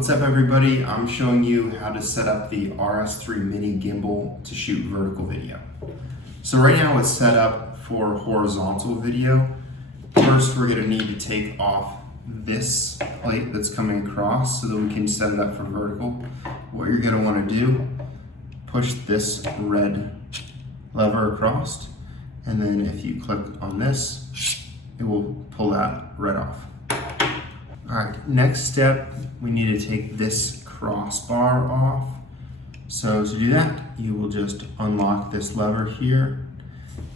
What's up everybody? I'm showing you how to set up the RS3 mini gimbal to shoot vertical video. So right now it's set up for horizontal video. First we're going to need to take off this plate that's coming across so that we can set it up for vertical. What you're going to want to do, push this red lever across, and then if you click on this, it will pull that right off. Alright, next step, we need to take this crossbar off. So to do that, you will just unlock this lever here,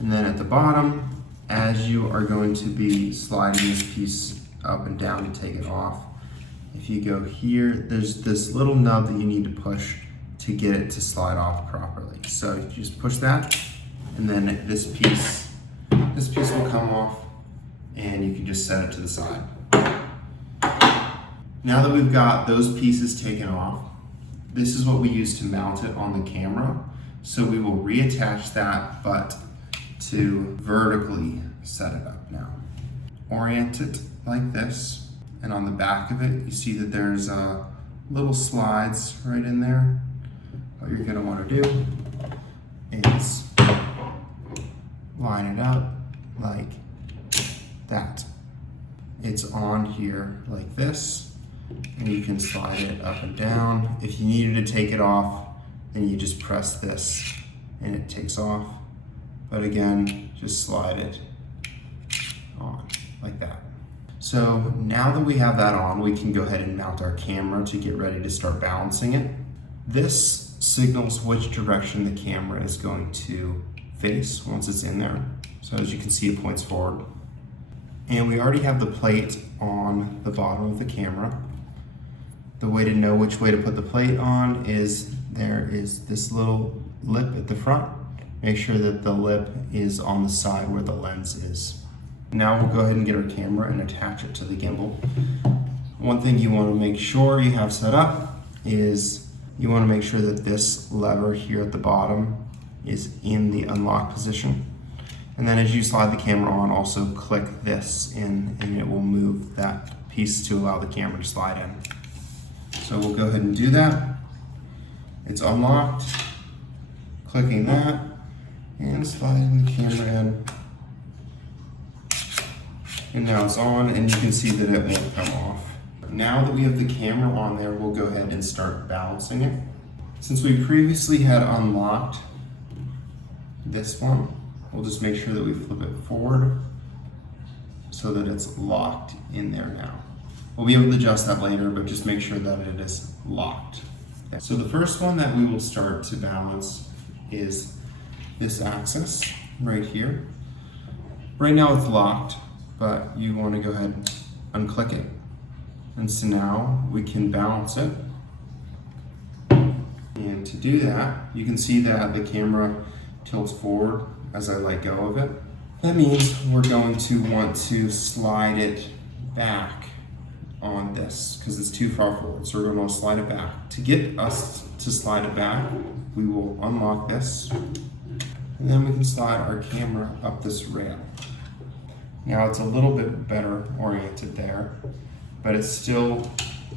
and then at the bottom, as you are going to be sliding this piece up and down to take it off, if you go here, there's this little nub that you need to push to get it to slide off properly. So you just push that, and then this piece will come off, and you can just set it to the side. Now that we've got those pieces taken off, this is what we use to mount it on the camera. So we will reattach that, but to vertically set it up now. Orient it like this, and on the back of it, you see that there's little slides right in there. What you're gonna wanna do is line it up like that. It's on here like this, and you can slide it up and down. If you needed to take it off, then you just press this and it takes off. But again, just slide it on like that. So now that we have that on, we can go ahead and mount our camera to get ready to start balancing it. This signals which direction the camera is going to face once it's in there. So as you can see, it points forward. And we already have the plate on the bottom of the camera. The way to know which way to put the plate on is there is this little lip at the front. Make sure that the lip is on the side where the lens is. Now we'll go ahead and get our camera and attach it to the gimbal. One thing you want to make sure you have set up is you want to make sure that this lever here at the bottom is in the unlock position. And then as you slide the camera on, also click this in, and it will move that piece to allow the camera to slide in. So we'll go ahead and do that. It's unlocked. Clicking that and sliding the camera in. And now it's on, and you can see that it won't come off. Now that we have the camera on there, we'll go ahead and start balancing it. Since we previously had unlocked this one, we'll just make sure that we flip it forward so that it's locked in there now. We'll be able to adjust that later, but just make sure that it is locked. So the first one that we will start to balance is this axis right here. Right now it's locked, but you want to go ahead and unclick it. And so now we can balance it. And to do that, you can see that the camera tilts forward as I let go of it. That means we're going to want to slide it back on this because it's too far forward. So we're going to slide it back. To get us to slide it back, we will unlock this, and then we can slide our camera up this rail. Now it's a little bit better oriented there, but it's still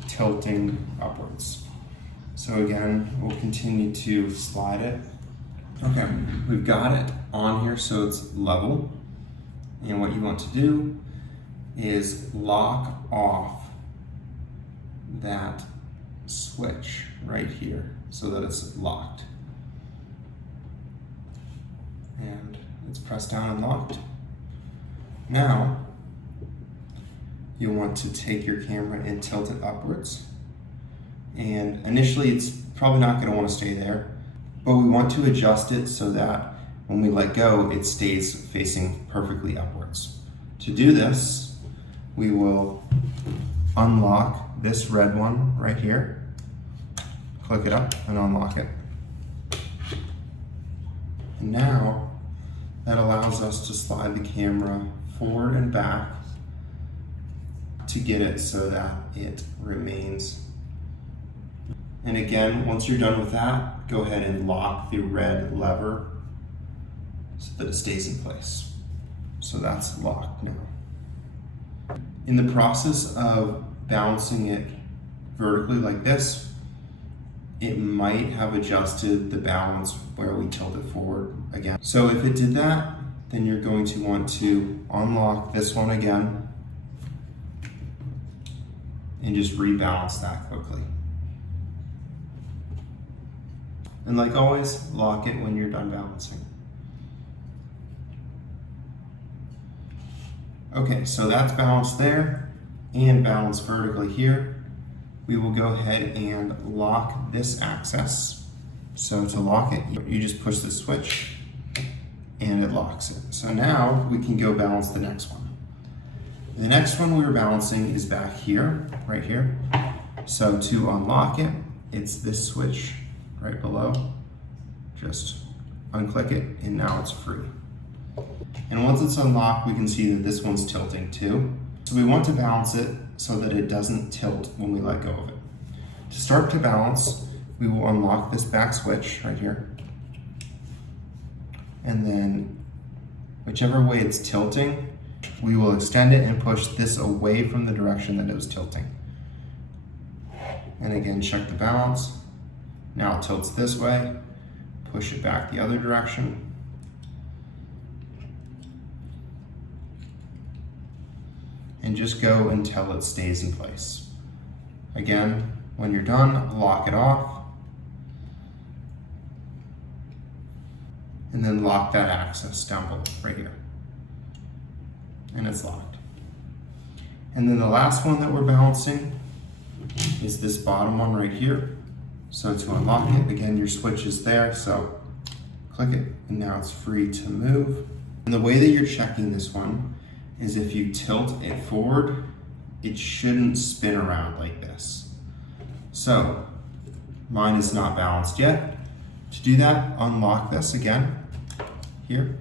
tilting upwards. So again, we'll continue to slide it. Okay, we've got it on here so it's level. And what you want to do is lock off that switch right here so that it's locked. And it's pressed down and locked. Now, you want to take your camera and tilt it upwards. And initially it's probably not going to want to stay there, but we want to adjust it so that when we let go, it stays facing perfectly upwards. To do this, we will unlock this red one right here, click it up and unlock it. And now that allows us to slide the camera forward and back to get it so that it remains. And again, once you're done with that, go ahead and lock the red lever so that it stays in place. So that's locked now. In the process of balancing it vertically like this, it might have adjusted the balance where we tilt it forward again. So if it did that, then you're going to want to unlock this one again and just rebalance that quickly. And like always, lock it when you're done balancing. Okay, so that's balanced there and balanced vertically here. We will go ahead and lock this axis. So to lock it, you just push the switch and it locks it. So now we can go balance the next one. The next one we're balancing is back here, right here. So to unlock it, it's this switch right below. Just unclick it and now it's free. And once it's unlocked, we can see that this one's tilting too. So we want to balance it so that it doesn't tilt when we let go of it. To start to balance, we will unlock this back switch right here. And then whichever way it's tilting, we will extend it and push this away from the direction that it was tilting. And again, check the balance. Now it tilts this way, push it back the other direction. And just go until it stays in place. Again, when you're done, lock it off. And then lock that axis down below, right here. And it's locked. And then the last one that we're balancing is this bottom one right here. So to unlock it, again, your switch is there, so click it, and now it's free to move. And the way that you're checking this one is if you tilt it forward, it shouldn't spin around like this. So mine is not balanced yet. To do that, unlock this again here,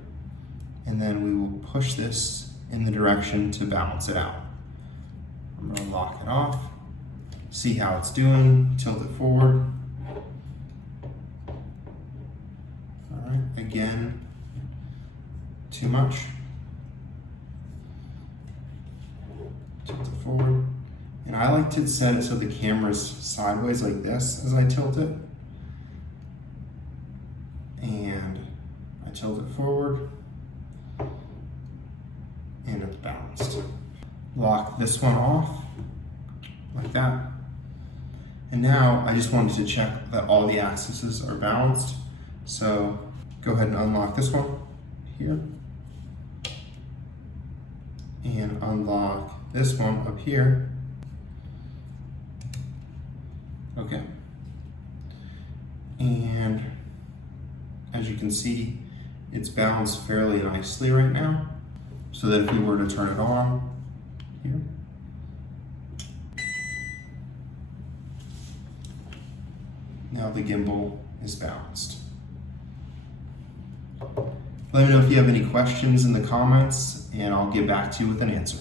and then we will push this in the direction to balance it out. I'm going to lock it off, see how it's doing, tilt it forward. All right, again, too much. Tilt it forward. And I like to set it so the camera's sideways like this as I tilt it. And I tilt it forward. And it's balanced. Lock this one off, like that. And now I just wanted to check that all the axes are balanced. So go ahead and unlock this one here. And unlock this one up here. Okay. And as you can see, it's balanced fairly nicely right now. So that if we were to turn it on here, now the gimbal is balanced. Let me know if you have any questions in the comments and I'll get back to you with an answer.